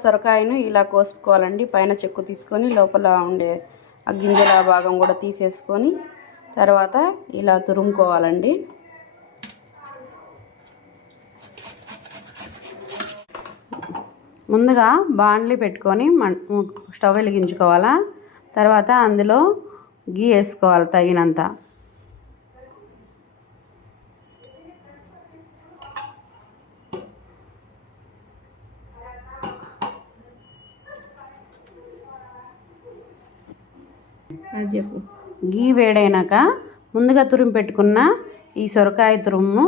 సొరకాయను ఇలా కోసుకోవాలండి. పైన చెక్కు తీసుకొని లోపల ఉండే ఆ గింజల భాగం కూడా తీసేసుకొని తర్వాత ఇలా తురుముకోవాలండి. ముందుగా బాండ్లీ పెట్టుకొని స్టవ్ వెలిగించుకోవాలా. తర్వాత అందులో గీ వేసుకోవాలి తగినంత. గీ వేడైనాక ముందుగా తురుము పెట్టుకున్న ఈ సొరకాయ తురుము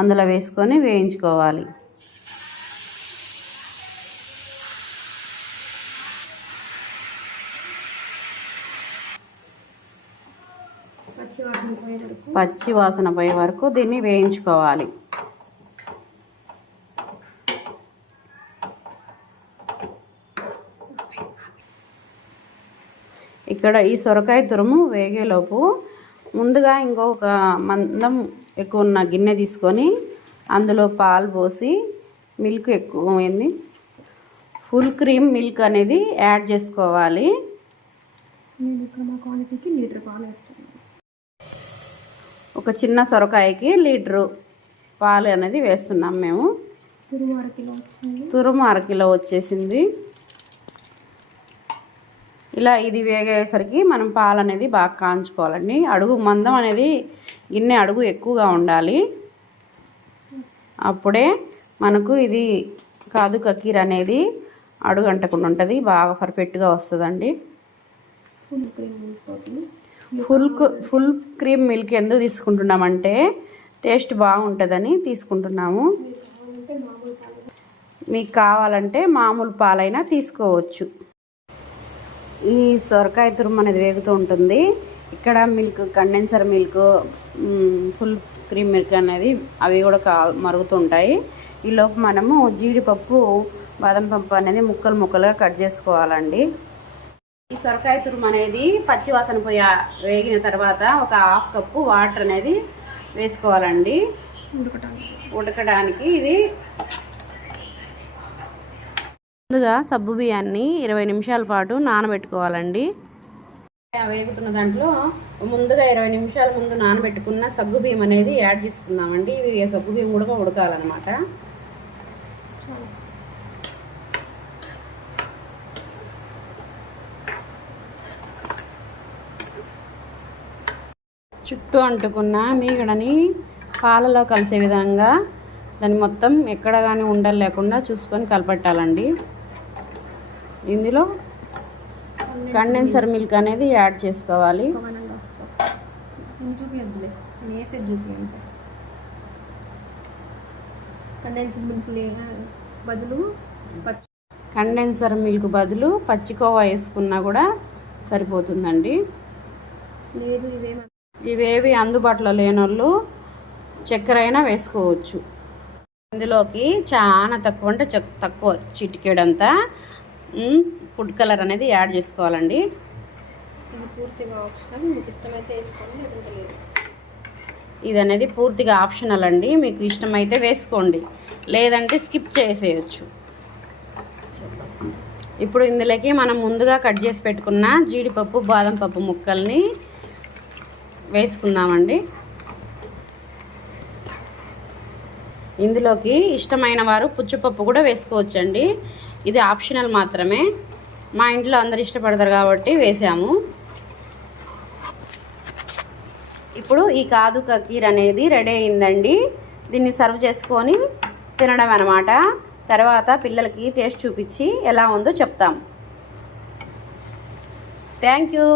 అందులో వేసుకొని వేయించుకోవాలి. పచ్చి వాసన పోయే వరకు దీన్ని వేయించుకోవాలి. ఇక్కడ ఈ సొరకాయ తురుము వేగేలోపు ముందుగా ఇంకొక మందం ఎక్కువ ఉన్న గిన్నె తీసుకొని అందులో పాలు పోసి మిల్క్ ఎక్కువైంది ఫుల్ క్రీమ్ మిల్క్ అనేది యాడ్ చేసుకోవాలి. ఒక చిన్న సొరకాయకి లీటరు పాలు అనేది వేస్తున్నాం మేము. తురుము అరకిలో వచ్చేసింది. ఇలా ఇది వేగేసరికి మనం పాలు అనేది బాగా కాంచుకోవాలండి. అడుగు మందం అనేది గిన్నె అడుగు ఎక్కువగా ఉండాలి. అప్పుడే మనకు ఇది కాదు కకీర్ అనేది అడుగు అంటకుండా ఉంటుంది, బాగా పర్ఫెక్ట్గా వస్తుందండి. ఫుల్ క్రీమ్ మిల్క్ ఎందుకు తీసుకుంటున్నామంటే టేస్ట్ బాగుంటుందని తీసుకుంటున్నాము. మీకు కావాలంటే మామూలు పాలైనా తీసుకోవచ్చు. ఈ సొరకాయ తురుము అనేది వేగుతూ ఉంటుంది. ఇక్కడ milk condenser milk full cream milk అనేది అవి కూడా మరుగుతుంటాయి. ఈలోపు మనము జీడిపప్పు బాదం పప్పు అనేది ముక్కలు ముక్కలుగా కట్ చేసుకోవాలండి. ఈ సొరకాయ తురుము అనేది పచ్చివాసన పోయి వేగిన తర్వాత ఒక 1/2 కప్పు వాటర్ అనేది వేసుకోవాలండి ఉడకడానికి. ఇది ముందుగా సబ్బు బియ్యాన్ని 20 నిమిషాల పాటు నానబెట్టుకోవాలండి. వేగుతున్న దాంట్లో ముందుగా 20 నిమిషాల ముందు నానబెట్టుకున్న సగ్గు బియ్యం అనేది యాడ్ చేసుకుందామండి. ఇవి సగ్గు బియ్యం కూడా ఉడకాలన్నమాట. చుట్టూ అంటుకున్న మీగడని పాలలో కలిసే విధంగా దాన్ని మొత్తం ఎక్కడ కానీ ఉండలు లేకుండా చూసుకొని కలపట్టాలండి. ఇందులో కండెన్సర్ మిల్క్ అనేది యాడ్ చేసుకోవాలి. కండెన్సర్ మిల్క్ బదులు పచ్చికోవా వేసుకున్నా కూడా సరిపోతుందండి. ఇవేవి అందుబాటులో లేని వాళ్ళు చక్కెర అయినా వేసుకోవచ్చు. ఇందులోకి చాలా తక్కువ అంటే తక్కువ చిటికెడంతా ఫుడ్ కలర్ అనేది యాడ్ చేసుకోవాలండి. ఇది పూర్తిగా ఆప్షనల్, మీకు ఇష్టమైతే వేసుకోండి, లేదంటే లేదు. ఇది అనేది పూర్తిగా ఆప్షనల్ అండి. మీకు ఇష్టమైతే వేసుకోండి, లేదంటే స్కిప్ చేసేయచ్చు. ఇప్పుడు ఇందులోకి మనం ముందుగా కట్ చేసి పెట్టుకున్న జీడిపప్పు బాదం పప్పు ముక్కల్ని వేసుకుందామండి. ఇందులోకి ఇష్టమైన వారు పుచ్చుపప్పు కూడా వేసుకోవచ్చండి. ఇది ఆప్షనల్ మాత్రమే. మా ఇంట్లో అందరు ఇష్టపడతారు కాబట్టి వేసాము. ఇప్పుడు ఈ కాదు కకీర్ అనేది రెడీ అయిందండి. దీన్ని సర్వ్ చేసుకొని తినడం అన్నమాట. తర్వాత పిల్లలకి టేస్ట్ చూపించి ఎలా ఉందో చెప్తాం. Thank you.